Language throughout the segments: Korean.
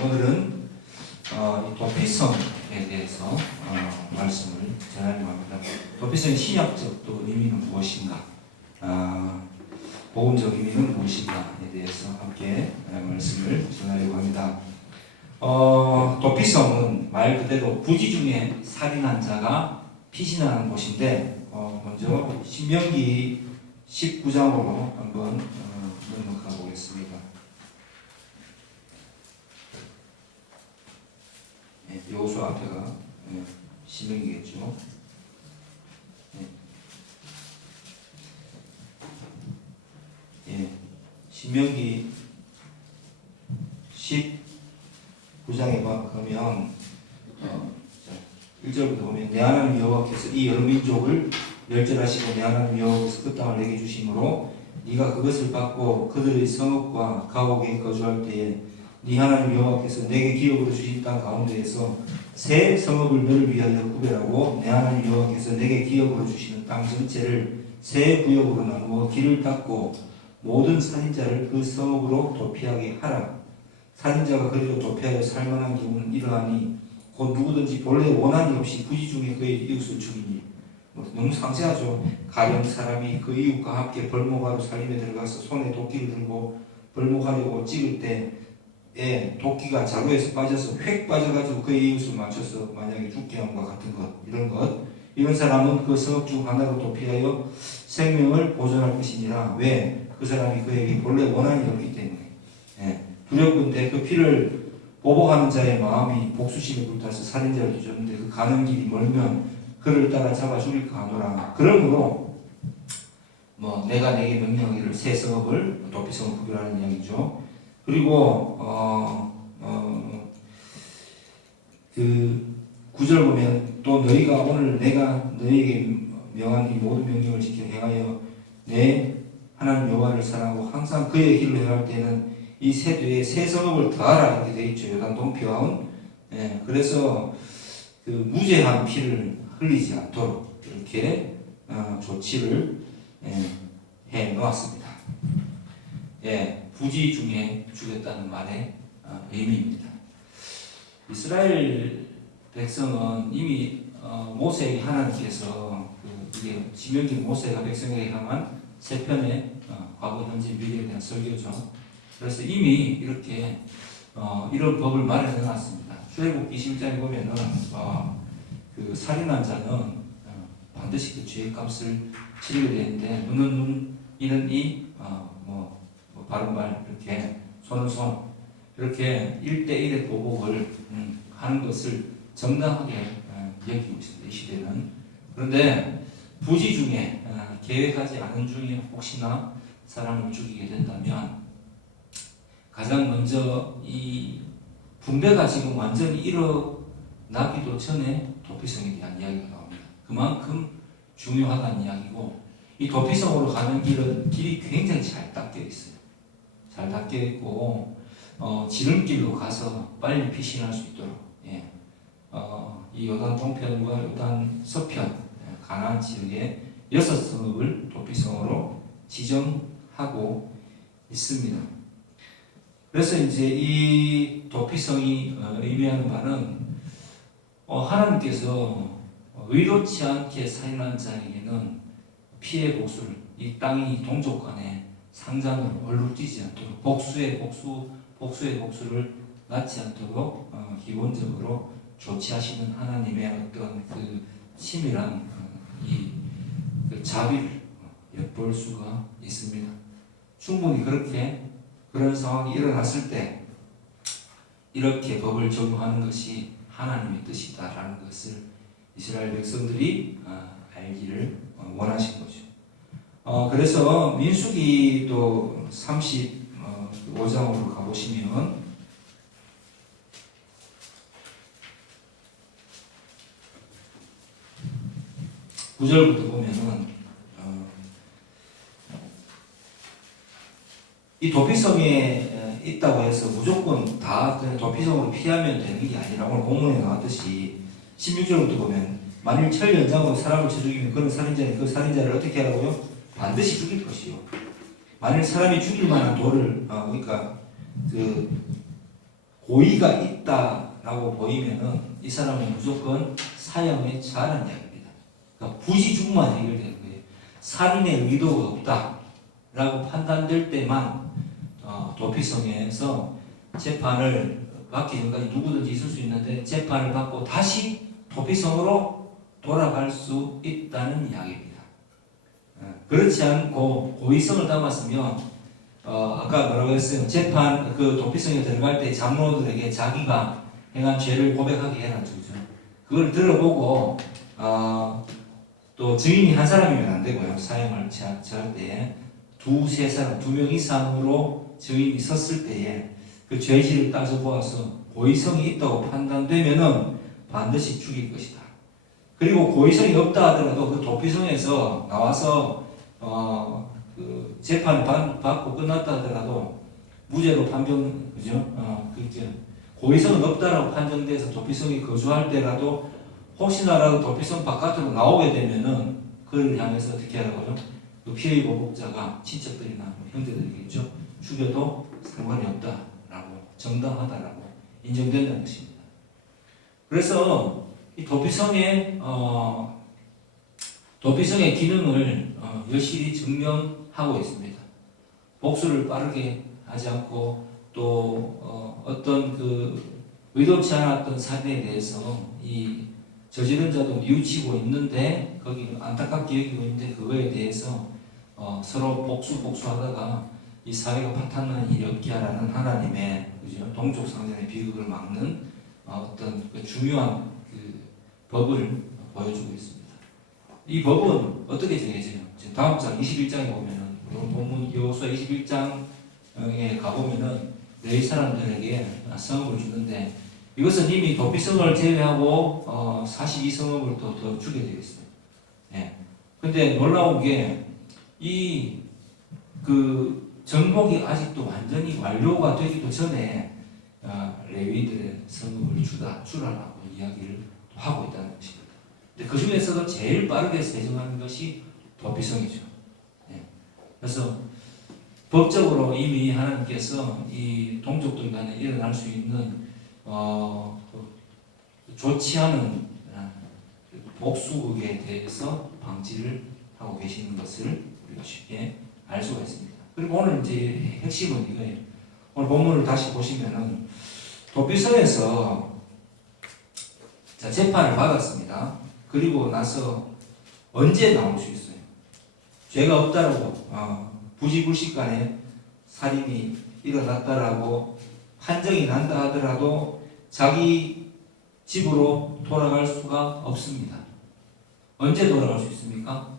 오늘은 이 도피성에 대해서 말씀을 전하려고 합니다. 도피성의 신약적 또 의미는 무엇인가, 복음적 의미는 무엇인가에 대해서 함께 말씀을 전하려고 합니다. 도피성은 말 그대로 부지 중에 살인한 자가 피신하는 곳인데, 먼저 신명기 19장으로 한번 넘어가 보겠습니다. 여호수 앞에가 신명기겠죠. 신명기 19장에 가면 1절부터 보면 내 하나님 여호와께서 이 여러 민족을 멸절하시고 내 하나님 여호와께서 그 땅을 내게 주심으로 네가 그것을 받고 그들의 성읍과 가옥에 거주할 때에 네 하나님 여호와께서 내게 기업으로 주신 땅 가운데에서 새 성읍을 너를 위하여 구별하고 내 하나님 여호와께서 내게 기업으로 주시는 땅 전체를 새 구역으로 나누어 길을 닦고 모든 살인자를 그 성읍으로 도피하게 하라. 살인자가 그리로 도피하여 살만한 경우는 이러하니 곧 누구든지 본래 원한이 없이 부지 중에 그의 이웃을 죽이니, 너무 상세하죠. 가령 사람이 그 이웃과 함께 벌목하러 살림에 들어가서 손에 도끼를 들고 벌목하려고 찍을 때에 도끼가 자루에서 빠져서 획 빠져가지고 그의 이웃을 맞춰서 만약에 죽게 함과 같은 것, 이런 사람은 그 성읍 중 하나로 도피하여 생명을 보존할 것이니라. 왜? 그 사람이 그에게 본래 원한이 없기 때문에. 두렵건대 그 피를 보복하는 자의 마음이 복수심에 불타서 살인자를 뒤졌는데 그 가는 길이 멀면 그를 따라 잡아 죽일까 하노라. 그러므로 내가 내게 명령하기를 새 성읍을 도피성을 구별하는 이야기죠. 그리고 그 9절 보면 또 너희가 오늘 내가 너희에게 명한 이 모든 명령을 지켜 행하여 내 하나님 여호와를 사랑하고 항상 그의 길로 행할 때는 이 세대에 새 성읍을 더하라 이렇게 되어 있죠. 요단 동편은. 그래서 그 무죄한 피를 흘리지 않도록 이렇게 조치를 해 놓았습니다. 부지 중에 죽였다는 말의 의미입니다. 이스라엘 백성은 이미 모세에게 하나님께서 이게 지명기 모세가 백성에게 향한 세 편의 과거, 현재, 미래에 대한 설교죠. 그래서 이미 이렇게 이런 법을 마련해 놨습니다. 출애굽기 11장에 보면은 그 살인한 자는 반드시 그 죄의 값을 치르게 되는데, 눈은 눈, 이는 이, 바른 발, 이렇게 손은 손, 이렇게 1대1의 보복을 하는 것을 정당하게 여기고 있습니다. 이 시대는. 그런데 부지 중에 계획하지 않은 중에 혹시나 사람을 죽이게 된다면 가장 먼저 이 분배가 지금 완전히 일어나기도 전에 도피성에 대한 이야기가 나옵니다. 그만큼 중요하다는 이야기고, 이 도피성으로 가는 길이 굉장히 잘 닦여 있어요. 잘 닦여 있고 지름길로 가서 빨리 피신할 수 있도록 이 요단 동편과 요단 서편 가나안 지역에 6성읍을 도피성으로 지정하고 있습니다. 그래서 이제 이 도피성이 의미하는 바는 하나님께서 의롭지 않게 살인한 자에게는 피해 복수를, 이 땅이 동족 간에 상장으로 얼룩지지 않도록 복수의 복수를 낳지 않도록 기본적으로 조치하시는 하나님의 어떤 그 치밀한 그 자비를 엿볼 수가 있습니다. 충분히 그런 상황이 일어났을 때 이렇게 법을 적용하는 것이 하나님의 뜻이다라는 것을 이스라엘 백성들이 알기를 원하신 거죠. 그래서 민수기도 35장으로 가보시면 9절부터 보면은 이 도피성에 있다고 해서 무조건 다 그냥 도피성으로 피하면 되는 게 아니라 오늘 본문에 나왔듯이 16절부터 보면 만일 철연장으로 사람을 쳐 죽이면 그런 살인자는 그 살인자를 어떻게 하라고요? 반드시 죽일 것이요. 만일 사람이 죽일 만한 돌을 그러니까 그 고의가 있다라고 보이면은 이 사람은 무조건 사형에 처하는 이야기입니다. 그러니까 부지 죽음만 해결되는 거예요. 살인의 의도가 없다라고 판단될 때만 도피성에서 재판을 받기 전까지 누구든지 있을 수 있는데 재판을 받고 다시 도피성으로 돌아갈 수 있다는 이야기입니다. 그렇지 않고 고의성을 담았으면 아까 뭐라고 했어요? 재판 그 도피성에 들어갈 때 장로들에게 자기가 행한 죄를 고백하게 해라 주죠. 그걸 들어보고 또 증인이 한 사람이면 안 되고요. 사형을 처할 때에 두세 사람, 2명 이상으로 증인이 섰을 때에 그 죄질을 따져보아서 고의성이 있다고 판단되면은 반드시 죽일 것이다. 그리고 고의성이 없다 하더라도 그 도피성에서 나와서 그 재판을 받고 끝났다 하더라도 무죄로 판정, 그죠? 고의성은 없다라고 판정돼서 도피성이 거주할 때라도 혹시나라도 도피성 바깥으로 나오게 되면은 그를 향해서 어떻게 하라고요? 그 피해 보복자가 친척들이나 형제들이겠죠. 죽여도 상관이 없다라고 정당하다라고 인정된다는 것입니다. 그래서 이 도피성의 기능을 여실히 증명하고 있습니다. 복수를 빠르게 하지 않고 또 어떤 그 의도치 않았던 살인에 대해서 이 저지른 자도 뉘우치고 있는데 거기 안타깝게 여기고 있는데 그거에 대해서 서로 복수하다가 이 사회가 파탄나는 일이 없게 하라는 하나님의 그죠? 동족 상전의 비극을 막는 어떤 그 중요한 그 법을 보여주고 있습니다. 이 법은 어떻게 정해져요? 지금 다음 장 21장에 보면은 본문 여호수아 21장에 가보면은 네 사람들에게 성읍을 주는데 이것은 이미 도피성을 제외하고 42성읍을 더 주게 되어 있어요. 예. 근데 놀라운 게 이 그 정복이 아직도 완전히 완료가 되기도 전에 레위들의 성읍을 주라라고 이야기를 하고 있다는 것입니다. 근데 그 중에서도 제일 빠르게 세정하는 것이 도피성이죠. 예. 그래서 법적으로 이미 하나님께서 이 동족들 간에 일어날 수 있는 좋지 않은 복수극에 대해서 방지를 하고 계시는 것을 우리가 쉽게 알 수가 있습니다. 그리고 오늘 이제 핵심은 이거예요. 오늘 본문을 다시 보시면은 도피성에서 재판을 받았습니다. 그리고 나서 언제 나올 수 있어요? 죄가 없다라고 부지불식간에 살인이 일어났다라고 판정이 난다 하더라도 자기 집으로 돌아갈 수가 없습니다. 언제 돌아갈 수 있습니까?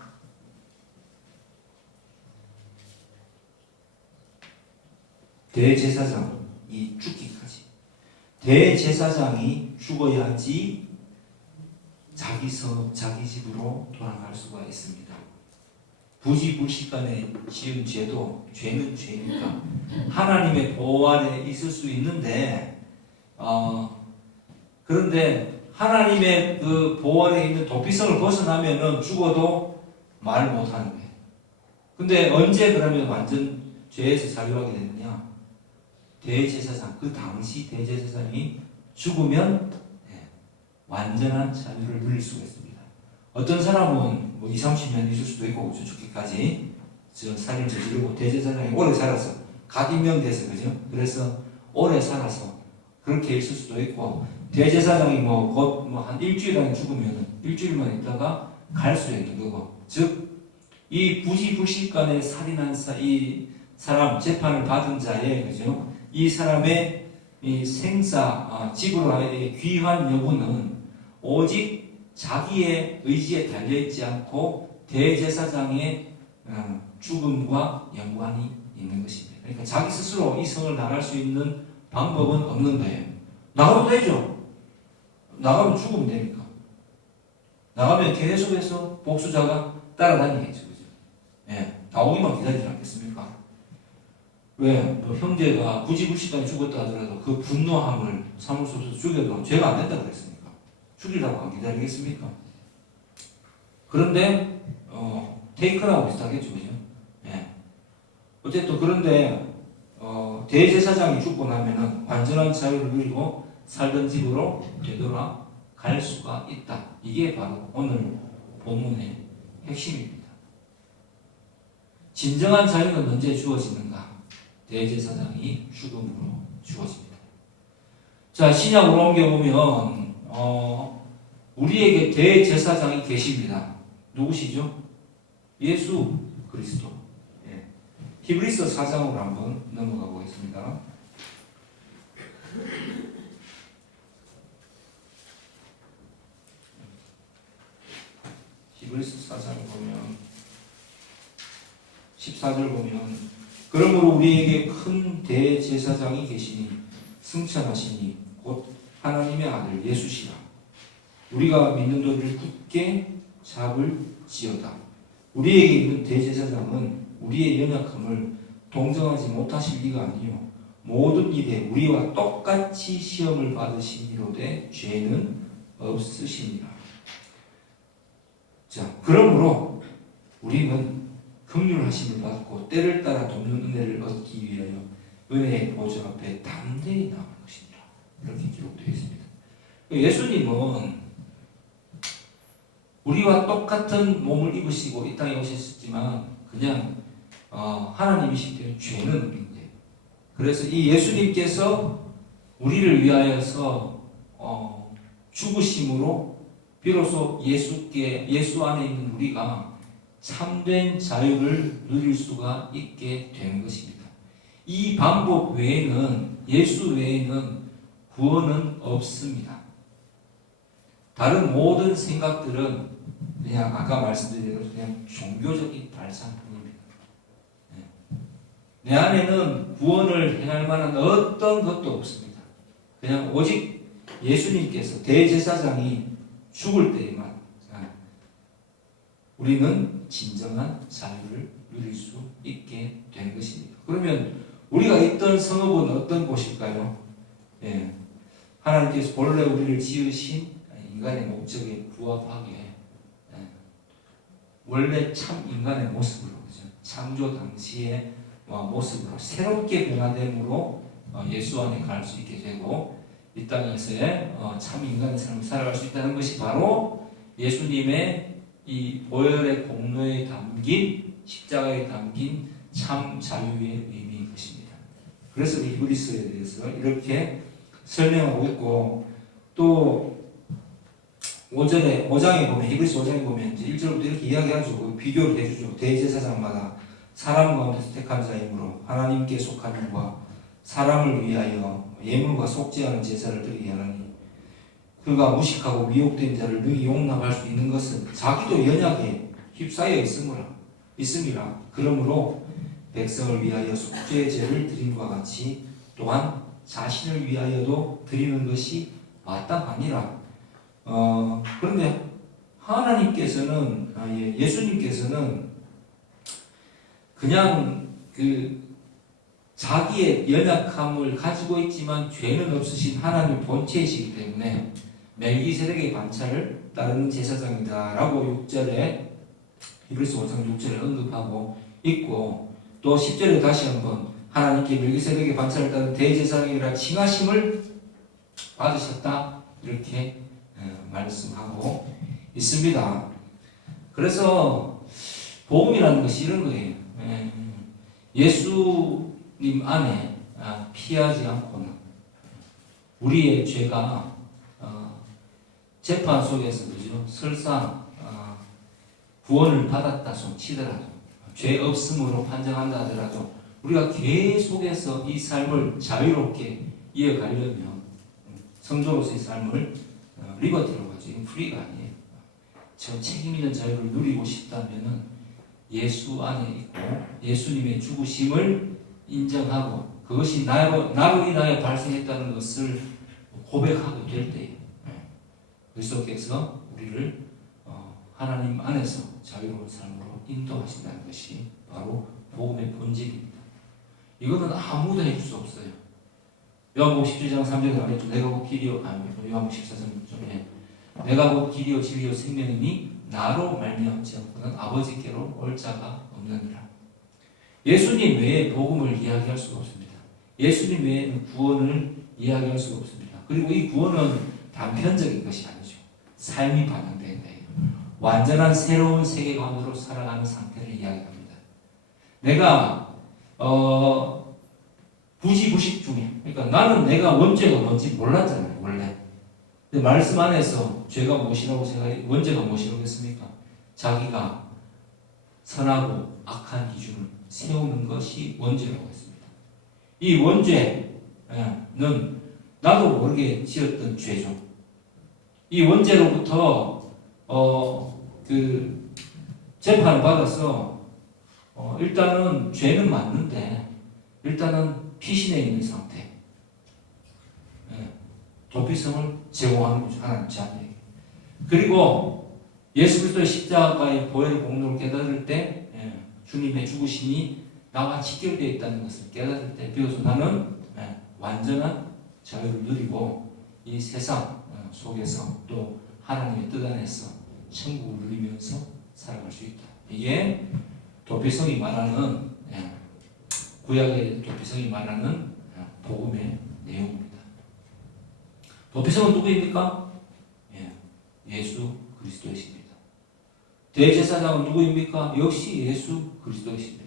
대제사장이 죽기까지. 대제사장이 죽어야지 자기 성읍, 자기 집으로 돌아갈 수가 있습니다. 부지불식간에 지은 죄도 죄는 죄니까 하나님의 보호 아래 있을 수 있는데 그런데 하나님의 그 보호 아래 있는 도피성을 벗어나면은 죽어도 말 못하는 거예요. 근데 언제 그러면 완전 죄에서 자유하게 되느냐? 대제사장, 그 당시 대제사장이 죽으면 완전한 자유를 누릴 수가 있습니다. 어떤 사람은 뭐 20, 30년 있을 수도 있고 죽기까지 살인을 저지르고 대제사장이 오래 살아서 갓 임명돼서 그죠? 그래서 오래 살아서 그렇게 있을 수도 있고 대제사장이 뭐 곧 뭐 한 일주일 안에 죽으면 일주일만 있다가 갈 수 있는 거고 즉 이 부지불식간에 살인한 이 사람 재판을 받은 자의 그죠? 이 사람의 이 생사 집으로의 귀환 여부는 오직 자기의 의지에 달려있지 않고 대제사장의 죽음과 연관이 있는 것입니다. 그러니까 자기 스스로 이 성을 나갈 수 있는 방법은 없는 거예요. 나가면 되죠. 나가면 죽으면 되니까. 나가면 계속해서 복수자가 따라다니겠죠. 그죠? 예, 나오기만 기다리지 않겠습니까? 왜? 뭐 형제가 부지불식간에 죽었다 하더라도 그 분노함을 참을 수 없어서 죽여도 죄가 안 된다고 그랬습니까? 죽이라고 안 기다리겠습니까? 그런데 테이크라고 비슷하겠죠, 그죠? 예. 어쨌든 그런데 대제사장이 죽고 나면은 완전한 자유를 누리고 살던 집으로 되돌아갈 수가 있다. 이게 바로 오늘 본문의 핵심입니다. 진정한 자유는 언제 주어지는가? 대제사장이 죽음으로 주어집니다. 자, 신약으로 옮겨보면 우리에게 대제사장이 계십니다. 누구시죠? 예수 그리스도. 예. 히브리서 4장으로 한번 넘어가 보겠습니다. 히브리서 4장을 보면 14절 보면 그러므로 우리에게 큰 대제사장이 계시니 승천하시니 곧 하나님의 아들 예수시라. 우리가 믿는 도리를 굳게 잡을지어다. 우리에게 있는 대제사장은 우리의 연약함을 동정하지 못하실 리가 아니요 모든 일에 우리와 똑같이 시험을 받으신 이로되 죄는 없으시니라. 자, 그러므로 우리는 긍휼하심을 받고 때를 따라 돕는 은혜를 얻기 위하여 은혜의 보좌 앞에 담대히 나아갈 것입니다. 이렇게 기록되어 있습니다. 예수님은 우리와 똑같은 몸을 입으시고 이 땅에 오셨지만 그냥 하나님이시기 때문에 죄는 없는데, 그래서 이 예수님께서 우리를 위하여서 죽으심으로 비로소 예수 안에 있는 우리가 참된 자유를 누릴 수가 있게 되는 것입니다. 이 방법 외에는, 예수 외에는 구원은 없습니다. 다른 모든 생각들은 그냥 아까 말씀드린 대로 그냥 종교적인 발상뿐입니다. 내 안에는 구원을 행할 만한 어떤 것도 없습니다. 그냥 오직 예수님께서 대제사장이 죽을 때에만 우리는 진정한 자유를 누릴 수 있게 된 것입니다. 그러면 우리가 있던 성읍은 어떤 곳일까요? 예. 하나님께서 본래 우리를 지으신 인간의 목적에 부합하게 원래 참 인간의 모습으로, 그렇죠? 창조 당시의 모습으로 새롭게 변화됨으로 예수 안에 갈 수 있게 되고 이 땅에서의 참 인간의 삶을 살아갈 수 있다는 것이 바로 예수님의 이 보혈의 공로에 담긴, 십자가에 담긴 참 자유의 의미인 것입니다. 그래서 히브리서에 대해서 이렇게 설명하고 있고, 또 5장에 보면, 히브리서 5장에 보면 이제 1절부터 이렇게 이야기하죠. 비교를 해주죠. 대제사장마다 사람 가운데서 택한 자이므로 하나님께 속한 일과 사람을 위하여 예물과 속지 않은 제사를 드리게 하나니, 그가 무식하고 미혹된 자를 능히 용납할 수 있는 것은 자기도 연약에 휩싸여 있음이라. 그러므로 백성을 위하여 속죄의 제를 드림과 같이 또한 자신을 위하여도 드리는 것이 마땅하니라. 그런데 하나님께서는, 예수님께서는 그냥 자기의 연약함을 가지고 있지만 죄는 없으신 하나님 본체이시기 때문에 멜기세덱의 반차를 따르는 제사장이다라고 6절에, 히브리서 5장 6절에 언급하고 있고, 또 10절에 다시 한번 하나님께 멜기세덱의 반차를 따르는 대제사장이라 칭하심을 받으셨다, 이렇게 말씀하고 있습니다. 그래서 복음이라는 것이 이런 거예요. 예수님 안에 피하지 않고는 우리의 죄가 재판 속에서, 그죠? 설사 구원을 받았다 손 치더라도, 죄 없음으로 판정한다 하더라도 우리가 계속해서 이 삶을 자유롭게 이어가려면, 성도로서의 삶을 리버티로 가죠. 이건 프리가 아니에요. 저 책임 있는 자유를 누리고 싶다면은 예수 안에 있고 예수님의 죽으심을 인정하고 그것이 나로 인하여 발생했다는 것을 고백하게 될 때에 그리스도께서 우리를 하나님 안에서 자유로운 삶으로 인도하신다는 것이 바로 복음의 본질입니다. 이거는 아무도 해줄 수 없어요. 요한복음 17장 3절에 말했죠. 내가 곧 길이요, 요한복음 14장 6절에 내가 곧 길이요 진리요 생명이니 나로 말미암지 않고는 아버지께로 올 자가 없느니라. 예수님 외에 복음을 이야기할 수가 없습니다. 예수님 외에는 구원을 이야기할 수가 없습니다. 그리고 이 구원은 단편적인 것이 아니죠. 삶이 반영된 거예요. 완전한 새로운 세계관으로 살아가는 상태를 이야기합니다. 내가 부지부식 중에, 그러니까 나는 내가 원죄가 뭔지 몰랐잖아요, 원래. 근데 말씀 안에서 죄가 무엇이라고 원죄가 무엇이라고 했습니까? 자기가 선하고 악한 기준을 세우는 것이 원죄라고 했습니다. 이 원죄는 나도 모르게 지었던 죄죠. 이 원죄로부터 재판을 받아서 일단은 죄는 맞는데 일단은 피신해 있는 상태, 도피성을 제공하는 거죠. 하나님 자녀에게. 그리고 예수 그리스도의 십자가의 보혈의 공로를 깨달을 때 주님의 죽으심이 나와 직결되어 있다는 것을 깨달을 때 비로소 나는 완전한 자유를 누리고 이 세상 속에서 또 하나님의 뜻 안에서 천국을 누리면서 살아갈 수 있다. 이게 도피성이 말하는 구약의 도피성이 말하는 복음의 내용입니다. 도피성은 누구입니까? 예수 그리스도이십니다. 대제사장은 누구입니까? 역시 예수 그리스도이십니다.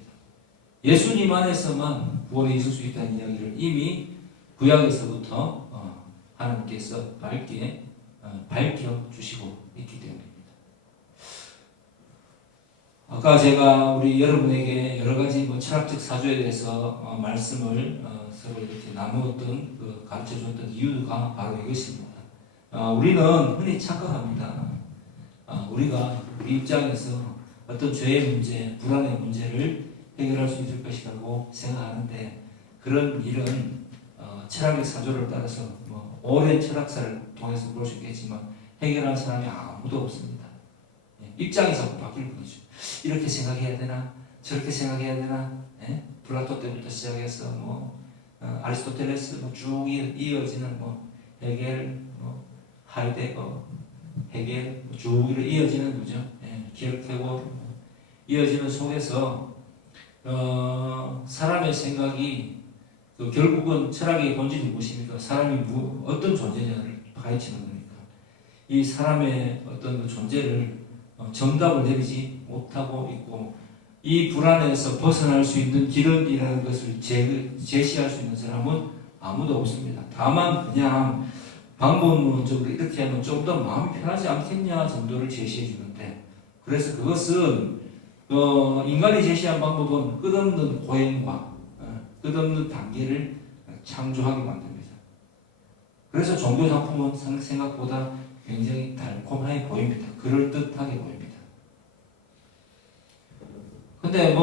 예수님 안에서만 구원이 있을 수 있다는 이야기를 이미 구약에서부터 하나님께서 밝게 밝혀주시고 있기 때문입니다. 아까 제가 우리 여러분에게 여러 가지 철학적 사조에 대해서 말씀을 서로 이렇게 나누었던 가르쳐 줬던 이유가 바로 이것입니다. 우리는 흔히 착각합니다. 우리가 우리 입장에서 어떤 죄의 문제, 불안의 문제를 해결할 수 있을 것이라고 생각하는데 그런 일은 철학의 사조를 따라서 오랜 철학사를 통해서 볼 수 있겠지만 해결할 사람이 아무도 없습니다. 입장에서 바뀔 뿐이죠. 이렇게 생각해야 되나? 저렇게 생각해야 되나? 플라토 때부터 시작해서 아리스토텔레스 쭉 이어지는 헤겔, 하이데거, 헤겔 쭉 이어지는 거죠. 기억하고 이어지는 속에서 사람의 생각이 결국은 철학의 본질이 무엇입니까? 사람이 어떤 존재냐를 파헤치는 겁니까? 이 사람의 어떤 존재를 정답을 내리지 못하고 있고 이 불안에서 벗어날 수 있는 길은이라는 것을 제시할 수 있는 사람은 아무도 없습니다. 다만 그냥 방법론적으로 이렇게 하면 좀 더 마음이 편하지 않겠냐 정도를 제시해 주는데 그래서 그것은 인간이 제시한 방법은 끝없는 고행과 끝없는 단계를 창조하게 만듭니다. 그래서 종교 상품은 생각보다 굉장히 달콤해 보입니다. 그럴듯하게 보입니다. 근데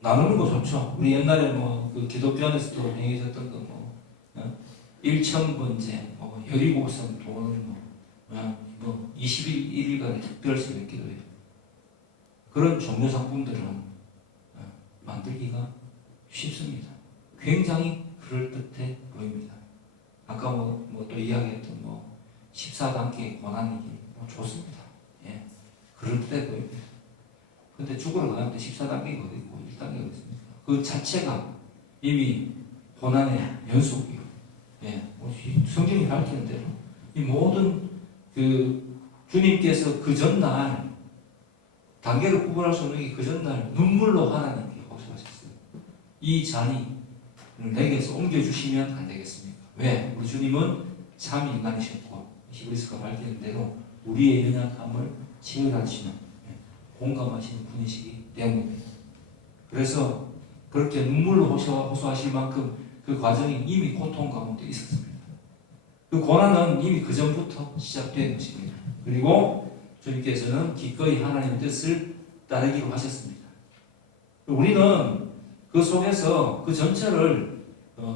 나누는 거 좋죠. 우리 옛날에 그 기독교 안에서도 행해졌던 거 일천번제, 여리고성 돈을 21일간의 특별 새벽 기도예요. 그런 종교 상품들은 만들기가 쉽습니다. 굉장히 그럴듯해 보입니다. 아까 또 이야기했던 14단계의 고난이기 좋습니다. 그럴듯해 보입니다. 근데 죽으러 가는데 14단계가 어디 있고 1단계가 어디 있습니까? 그 자체가 이미 고난의 연속이요. 성경이 밝히는 대로 이 모든 주님께서 그 전날 단계를 구분할 수 없는 게 그 전날 눈물로 하나님께 호소하셨어요. 이 잔이 내게서 옮겨주시면 안 되겠습니까? 왜? 우리 주님은 참 인간이셨고 히브리서가 밝히는 대로 우리의 연약함을 체험하시는 공감하시는 분이시기 때문입니다. 그래서 그렇게 눈물로 호소하실 만큼 그 과정이 이미 고통 가운데 있었습니다. 그 고난은 이미 그 전부터 시작된 것입니다. 그리고 주님께서는 기꺼이 하나님의 뜻을 따르기로 하셨습니다. 우리는 그 속에서 그 전체를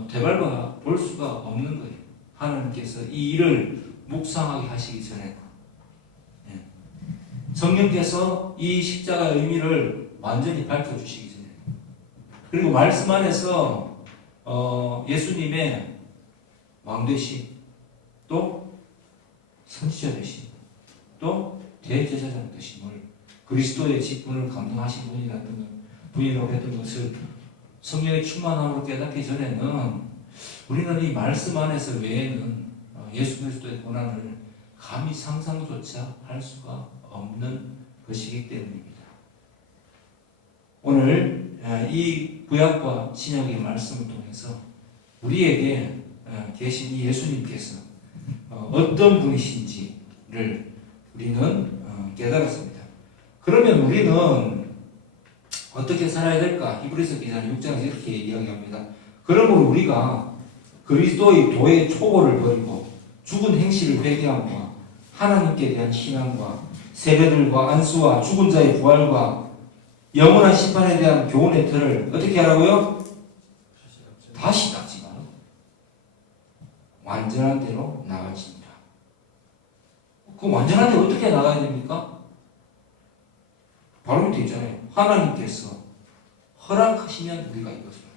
되밟아 볼 수가 없는 거예요. 하나님께서 이 일을 묵상하게 하시기 전에 성령께서 이 십자가의 의미를 완전히 밝혀주시기 전에 그리고 말씀 안에서 예수님의 왕되심 또 선지자 되심 또 대제사장 되심을 그리스도의 직분을 감당하신 분이라고 했던 것을 성령의 충만함으로 깨닫기 전에는 우리는 이 말씀 안에서 외에는 예수 그리스도의 고난을 감히 상상조차 할 수가 없는 것이기 때문입니다. 오늘 이 구약과 신약의 말씀을 통해서 우리에게 계신 이 예수님께서 어떤 분이신지를 우리는 깨달았습니다. 그러면 우리는 어떻게 살아야 될까? 히브리서 기자는 6장에서 이렇게 이야기합니다. 그러므로 우리가 그리스도의 도의 초보를 버리고 죽은 행실을 회개함과 하나님께 대한 신앙과 세례들과 안수와 죽은 자의 부활과 영원한 심판에 대한 교훈의 틀을 어떻게 하라고요? 다시 닦지 말고 완전한 대로 나아지니라. 그 완전한 대로 어떻게 나가야 됩니까? 바로 밑에 있잖아요. 하나님께서 허락하시면 우리가 이것을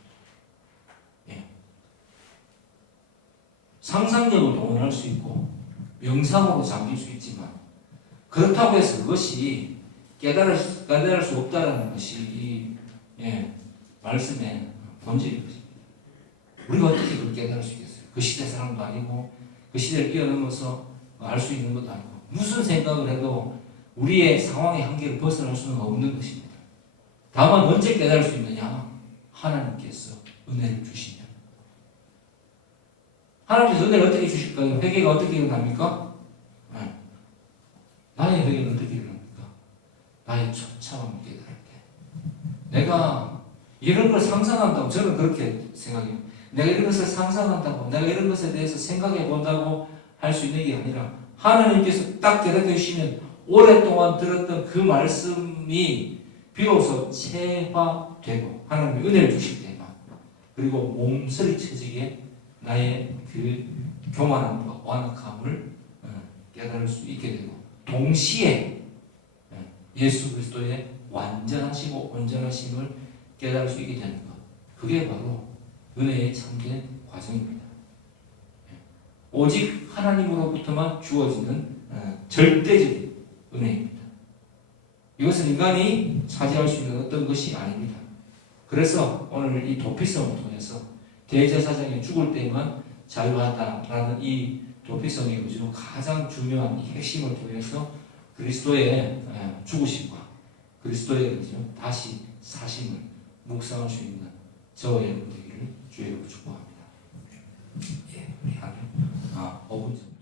상상력을 동원할 수 있고 명상으로 잠길 수 있지만 그렇다고 해서 그것이 깨달을 수 없다는 것이 이 말씀의 본질인 것입니다. 우리가 어떻게 그걸 깨달을 수 있겠어요? 그 시대 사람도 아니고 그 시대를 뛰어넘어서 알 수 있는 것도 아니고 무슨 생각을 해도 우리의 상황의 한계를 벗어날 수는 없는 것입니다. 다만 언제 깨달을 수 있느냐? 하나님께서 은혜를 주시면. 하나님께서 은혜를 어떻게 주실까요? 회개가 어떻게 일어납니까? 나의 회개는 어떻게 일어납니까? 나의 처참함을 깨달을 때. 내가 이런 걸 상상한다고, 저는 그렇게 생각해요. 내가 이런 것을 상상한다고, 내가 이런 것에 대해서 생각해 본다고 할 수 있는 게 아니라 하나님께서 딱 깨닫게 해주시면 오랫동안 들었던 그 말씀이 비로소 체화되고 하나님의 은혜를 주실 때만, 그리고 몸서리쳐지게 나의 그 교만함과 완악함을 깨달을 수 있게 되고 동시에 예수 그리스도의 완전하시고 온전하심을 깨달을 수 있게 되는 것, 그게 바로 은혜의 참된 과정입니다. 오직 하나님으로부터만 주어지는 절대적인 은혜입니다. 이것은 인간이 차지할 수 있는 어떤 것이 아닙니다. 그래서 오늘 이 도피성을 통해서 대제사장이 죽을 때만 자유하다라는 이 도피성의 의지로 가장 중요한 이 핵심을 통해서 그리스도의 죽으심과 그리스도의 의지로 다시 사심을 묵상할 수 있는 저와 여러분 되기를 주의 이름으로 축복합니다. 예, 우리 하나님 5분 정도.